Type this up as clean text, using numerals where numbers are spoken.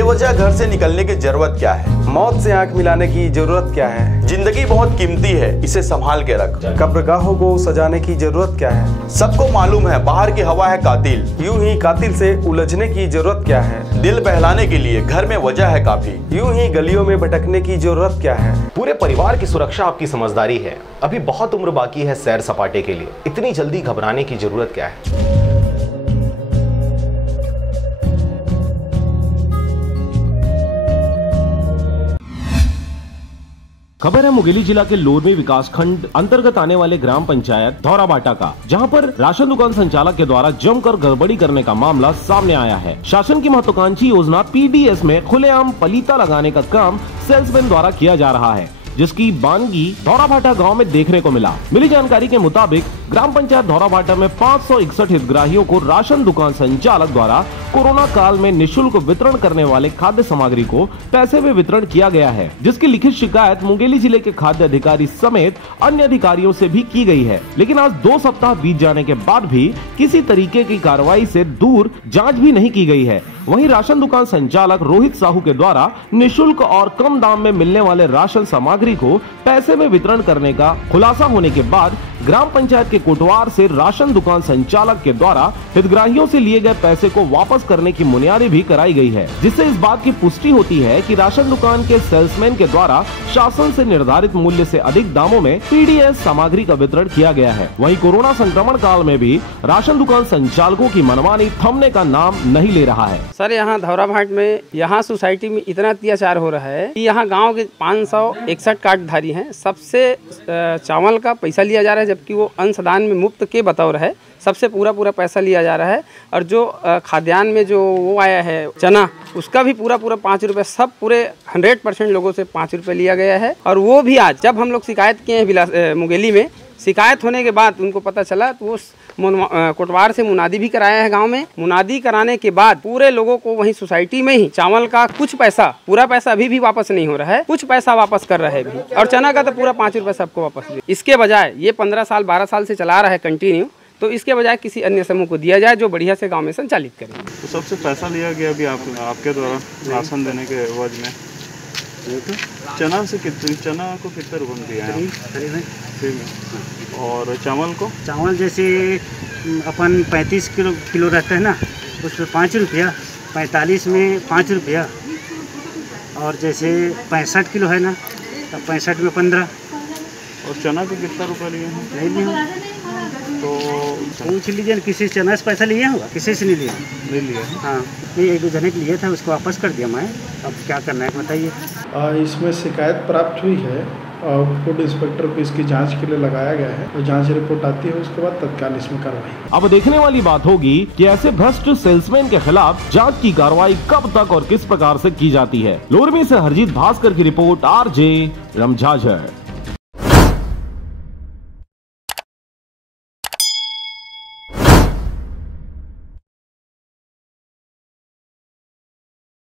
बेवजह घर से निकलने की जरूरत क्या है? मौत से आंख मिलाने की जरूरत क्या है? जिंदगी बहुत कीमती है, इसे संभाल के रख। कब्रगाहों को सजाने की जरूरत क्या है? सबको मालूम है बाहर की हवा है कातिल। यूं ही कातिल से उलझने की जरूरत क्या है? दिल बहलाने के लिए घर में वजह है काफी। यूं ही गलियों में भटकने की जरूरत क्या है? पूरे परिवार की सुरक्षा आपकी समझदारी है। अभी बहुत उम्र बाकी है सैर सपाटे के लिए, इतनी जल्दी घबराने की जरूरत क्या है? खबर है मुंगेली जिला के लोरमी विकास खंड अंतर्गत आने वाले ग्राम पंचायत धौराबाटा का, जहां पर राशन दुकान संचालक के द्वारा जमकर गड़बड़ी करने का मामला सामने आया है। शासन की महत्वाकांक्षी योजना पीडीएस में खुलेआम पलीता लगाने का काम सेल्समैन द्वारा किया जा रहा है, जिसकी बानगी धौराबाटा गांव में देखने को मिला। मिली जानकारी के मुताबिक ग्राम पंचायत धौराबाटा में 561 हितग्राहियों को राशन दुकान संचालक द्वारा कोरोना काल में निशुल्क वितरण करने वाले खाद्य सामग्री को पैसे में वितरण किया गया है, जिसकी लिखित शिकायत मुंगेली जिले के खाद्य अधिकारी समेत अन्य अधिकारियों से भी की गई है। लेकिन आज 2 सप्ताह बीत जाने के बाद भी किसी तरीके की कार्रवाई से दूर जांच भी नहीं की गई है। वहीं राशन दुकान संचालक रोहित साहू के द्वारा निशुल्क और कम दाम में मिलने वाले राशन सामग्री को पैसे में वितरण करने का खुलासा होने के बाद ग्राम पंचायत के कोटवार से राशन दुकान संचालक के द्वारा हितग्राहियों से लिए गए पैसे को वापस करने की मुनियादी भी कराई गई है, जिससे इस बात की पुष्टि होती है कि राशन दुकान के सेल्समैन के द्वारा शासन से निर्धारित मूल्य से अधिक दामों में पीडीएस सामग्री का वितरण किया गया है। वहीं कोरोना संक्रमण काल में भी राशन दुकान संचालकों की मनमानी थमने का नाम नहीं ले रहा है। सर, यहाँ धौराभाट में यहाँ सोसाइटी में इतना अत्याचार हो रहा है कि यहाँ गाँव के 561 कार्डधारी हैं, सबसे चावल का पैसा लिया जा रहा है, जबकि वो अंशदान में मुफ्त के बतौर है, सबसे पूरा पैसा लिया जा रहा है। और जो खाद्यान्न में जो वो आया है चना, उसका भी पूरा 5 रुपये, सब पूरे 100% लोगों से 5 रुपये लिया गया है। और वो भी आज जब हम लोग शिकायत किए हैं मुंगेली में, शिकायत होने के बाद उनको पता चला तो वो कोटवार से मुनादी भी कराया है गांव में। मुनादी कराने के बाद पूरे लोगों को वहीं सोसाइटी में ही चावल का कुछ पैसा, पूरा पैसा अभी भी वापस नहीं हो रहा है, कुछ पैसा वापस कर रहे हैं भी, और चना का तो पूरा 5 रुपये सबको वापस दिया। इसके बजाय ये 15 साल 12 साल से चला रहा है कंटिन्यू, तो इसके बजाय किसी अन्य समूह को दिया जाए जो बढ़िया से गाँव में संचालित करे। तो सबसे पैसा लिया गया अभी आपके द्वारा राशन देने के एवज में। चना को कितने रुपये में दिया है? फ्री में। और चावल जैसे अपन 35 किलो रहता है ना, उसमें 5 रुपया, 45 में 5 रुपया, और जैसे 65 किलो है ना, तो 65 में 15। और चना को कितना रुपया लिए हैं? नहीं लिए तो पूछ लीजिए, किसी से चना से पैसा लिया होगा? किसी से नहीं लिया। नहीं लिया। हाँ, ये 1 जने के लिए था, उसको वापस कर दिया मैं। अब क्या करना है बताइए। इसमें शिकायत प्राप्त हुई है और फूड इंस्पेक्टर को इसकी जांच के लिए लगाया गया है, और जांच रिपोर्ट आती है उसके बाद तत्काल इसमें कार्रवाई। अब देखने वाली बात होगी कि ऐसे भ्रष्ट सेल्समैन के खिलाफ जांच की कार्रवाई कब तक और किस प्रकार से की जाती है। लोरमी से हरजीत भास्कर की रिपोर्ट, RJ रमझाझर।